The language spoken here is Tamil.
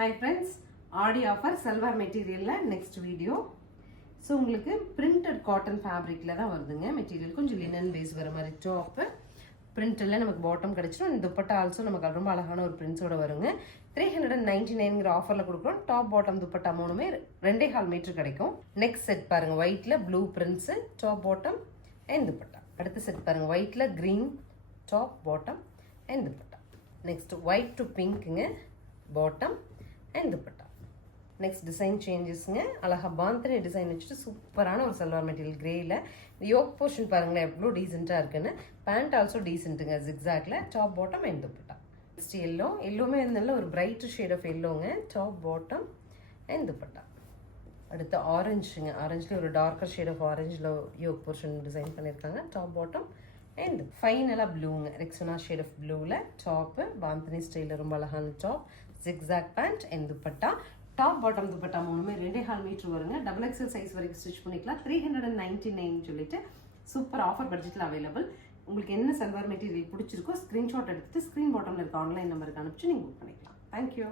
Hi friends, Audi offer salwar material next video. So உங்களுக்கு printed cotton fabric ல தான் வருதுங்க மெட்டீரியல் கொஞ்சம் linen base வர மாதிரி top printல நமக்கு bottom கிடைச்சிரும் இந்த துப்பட்டா also நமக்கு ரொம்ப அழகான ஒரு prints ஓட வருங்க 399 ங்கற ஆஃபர்ல கொடுக்கிறோம் டாப் பாட்டம் துப்பட்டா மூணுமே 2.5 மீட்டர் கிடைக்கும் நெக்ஸ்ட் செட் பாருங்க ஒயிட்ல blue prints top bottom and dupatta அடுத்த செட் பாருங்க ஒயிட்ல green top bottom and dupatta next white to பிங்க்ங்க bottom and dupatta next design சேஞ்சஸ்ங்க அழகா பாந்தனி டிசைன் வச்சிட்டு சூப்பரான ஒரு சல்வார் மெட்டீரியல் கிரேல யோக் போர்ஷன் பாருங்களேன் எவ்வளவு டீசென்ட்டா இருக்குன்னு பேண்ட் ஆல்சோ டீசென்ட்ங்க zigzagல top bottom and dupatta next எல்லோமே நல்ல ஒரு பிரைட் ஷேட் ஆஃப் எல்லோங்க டாப் பாட்டம் and துப்பட்டா அடுத்து ஆரஞ்சுங்க ஆரஞ்சுல ஒரு டார்க்கர் ஷேட் ஆஃப் ஆரஞ்சுல யோக் போர்ஷன் டிசைன் பண்ணிருக்காங்க டாப் பாட்டம் and ஃபைனலா ப்ளூங்க ரெக்ஸோனா ஷேட் ஆஃப் ப்ளூல டாப் பாந்தனி ஸ்டைல்ல ரொம்ப அழகான top zigzag pant and dupatta top bottom dupatta மூணுமே 2.5 மீட்டர் வருங்க டபுள் எக்ஸல் சைஸ் வரைக்கும் ஸ்டிச் பண்ணிக்கலாம் 399 சொல்லிட்டு சூப்பர் ஆஃபர் பட்ஜெட்ல அவைலபிள் உங்களுக்கு என்ன சல்வார் மெட்டீரியல் பிடிச்சிருக்கோ ஸ்கிரீன்ஷாட் எடுத்துட்டு ஸ்கிரீன் பாட்டம்ல இருக்க ஆன்லைன் நம்பருக்கு அனுப்பிச்சு நீங்க புக் பண்ணிக்கலாம் தேங்க்யூ